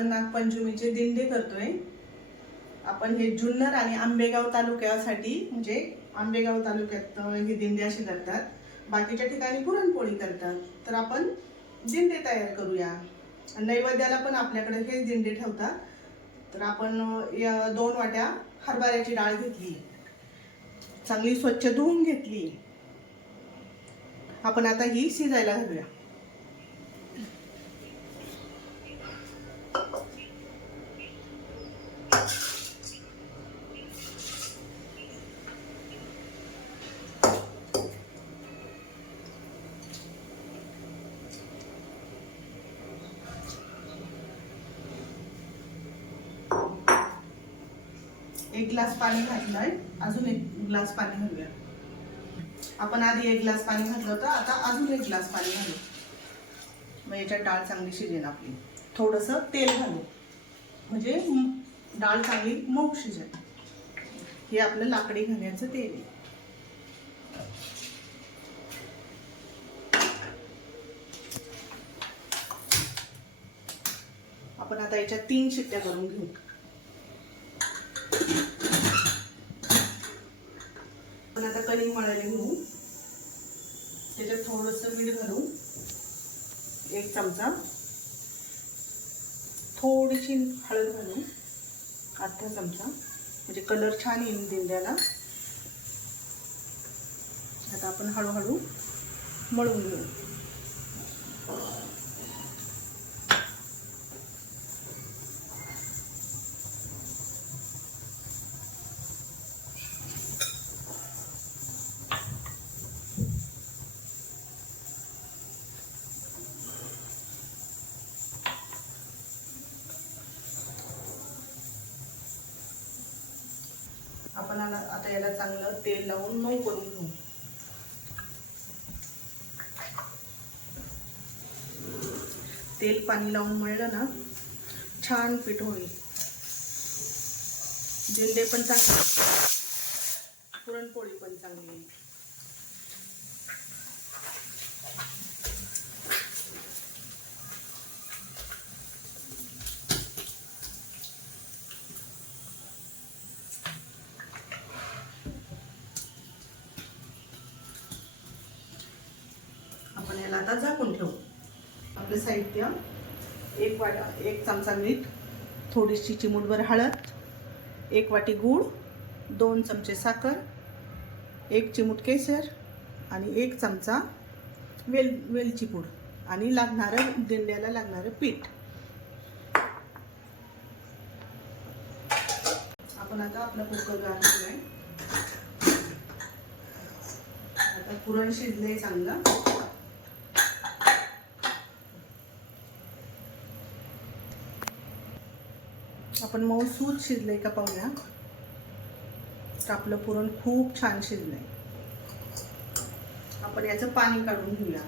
आपण नागपंचमीचे दिंडे करतोय. आपण हे जुन्नर आणि आंबेगाव तालुक्यासाठी म्हणजे आंबेगाव तालुक्यात हे दिंडे असे करतात. बाकीच्या ठिकाणी पुरणपोळी करतात. तर आपण दिंडे तयार करूया. नैवेद्याला पण आपल्याकडे हे दिंडे ठेवतात. तर आपण या दोन वाट्या हरभऱ्याची डाळ घेतली. चांगली स्वच्छ धुवून घेतली. आपण आता ही शिजायला घालूया. एक ग्लास पाणी घातलं आहे अजून एक ग्लास पाणी घालूया. आपण आधी एक ग्लास पाणी घातलं होतं आता अजून एक ग्लास पाणी घालू. मग याच्यात डाळ चांगली शिजेल आपली. थोडंसं तेल घालू. म्हणजे डाळ चांगली मऊ शिजेल. हे आपलं लाकडी घाण्याचं तेल आहे. आपण आता याच्यात तीन शिट्ट्या करून घेऊ आपण आता कणिक मळायला घेऊ त्याच्यात मीठ घालू एक चमचा थोडीशी हळद घालून अर्धा चमचा म्हणजे कलर छान येईल दिंड्याला. आता आपण हळूहळू मळून घेऊ आपण आला- आता याला चांगलं तेल लावून मऊ करून घेऊ. तेल पाणी लावून मळलं ना छान पीठ होईल. दिंडे पण चांगले. पुरणपोळी पण चांगली. येईल आता झाकून ठेवू. आपलं साहित्य एक वाटा एक चमचा मीठ थोडीशी चिमूटभर हळद एक वाटी गूळ दोन चमचे साखर एक चिमूट केसर आणि एक चमचा वेल वेलची पूड आणि लागणारं दिंड्याला लागणारं पीठ. आपण आता आपला कुकर गार आहे आता पुरण शिजलंय चांगलं. आपण मऊ सूत शिजले का पाहूया. तर आपलं पुरण खूप छान शिजलंय. आपण याचं पाणी काढून घेऊया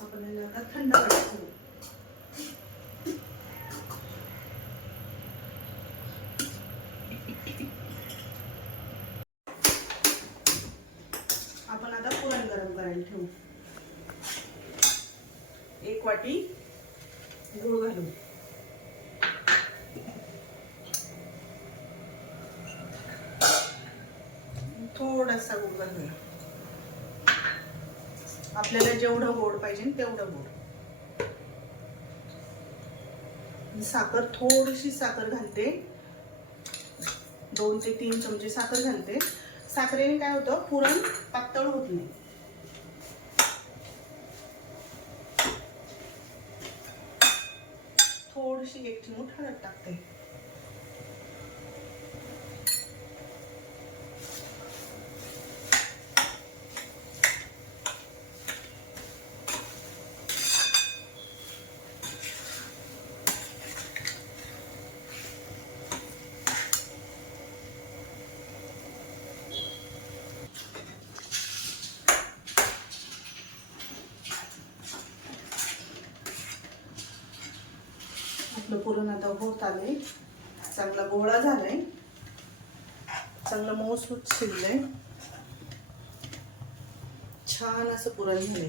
आपण याला आता थंड करायचं आपण आता पुरण गरम करायला ठेवू. एक वाटी गूळ घालू थोडासा गूळ घालूया. आपल्याला जेवढं गोड पाहिजे तेवढं गोड. साखर थोडीशी साखर घालते. दोन ते तीन चमचे साखर घालते. साखरेने काय होतं? पुरण पातळ होत नाही. थोडीशी एक चिमूट हळद टाकते. पुरण आता होत आले चांगला गोळा झालाय. चांगलं मऊसूत शिजलंय छान असं पुरण झालंय.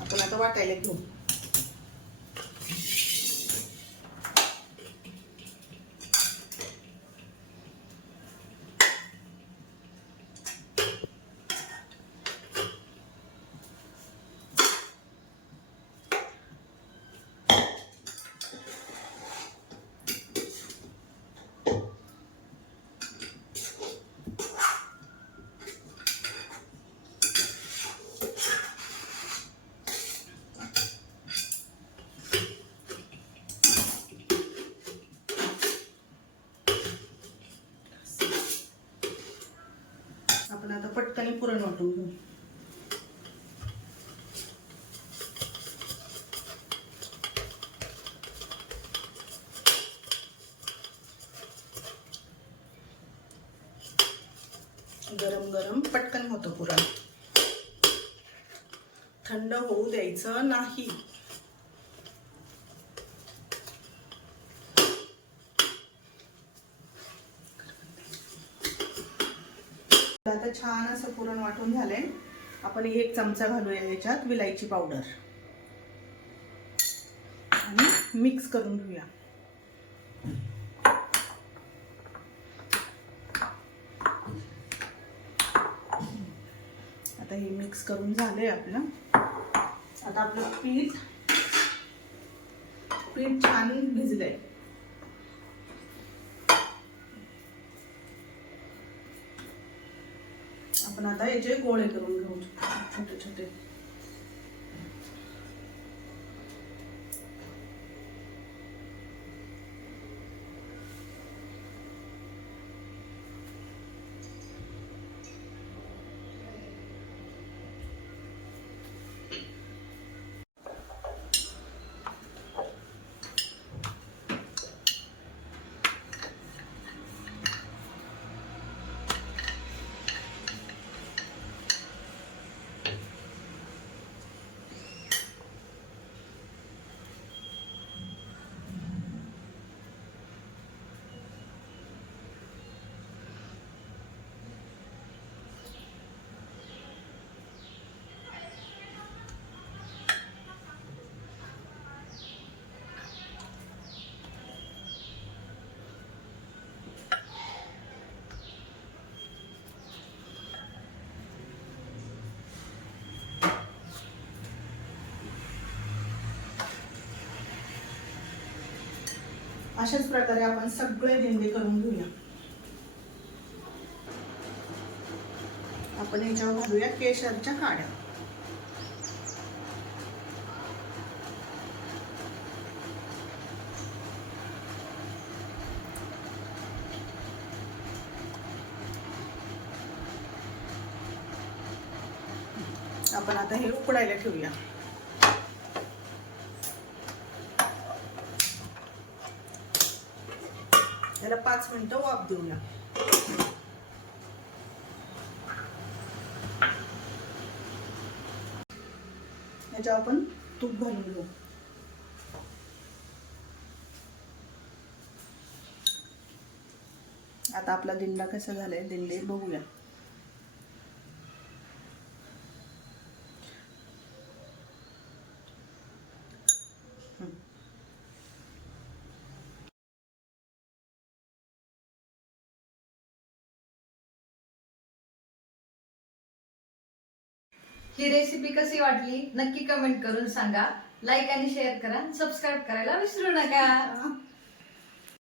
आपण आता वाटायला घेऊ आपण आता पटकन पुरण वाटून घेऊ गरम गरम पटकन होतं पुरण. थंड होऊ द्यायचं नाही. आता छान असं पुरण वाटून झालंय. आपण एक चमचा घालूया याच्यात विलायची पावडर. आणि मिक्स करून घेऊया. आता हे मिक्स करून झालंय आपलं. आता आपलं पीठ पीठ छान भिजलंय. आपण आता याचे गोळे करून घेऊ. छोटे छोटे. अशाच प्रकारे आपण सगळे दिंडे करून घेऊया. आपण याच्यावर घालूया केशरच्या काड्या. आपण आता हे उकडायला ठेवूया. त्याला पाच मिनिटं वाफ देऊया याच्यावर आपण तूप घालून घेऊ. आता आपला दिंडा कसा झालाय दिंडे बघूया. ही रेसिपी कशी वाटली नक्की कमेंट करून सांगा. लाईक आणि शेअर करा. सबस्क्राईब करायला विसरू नका.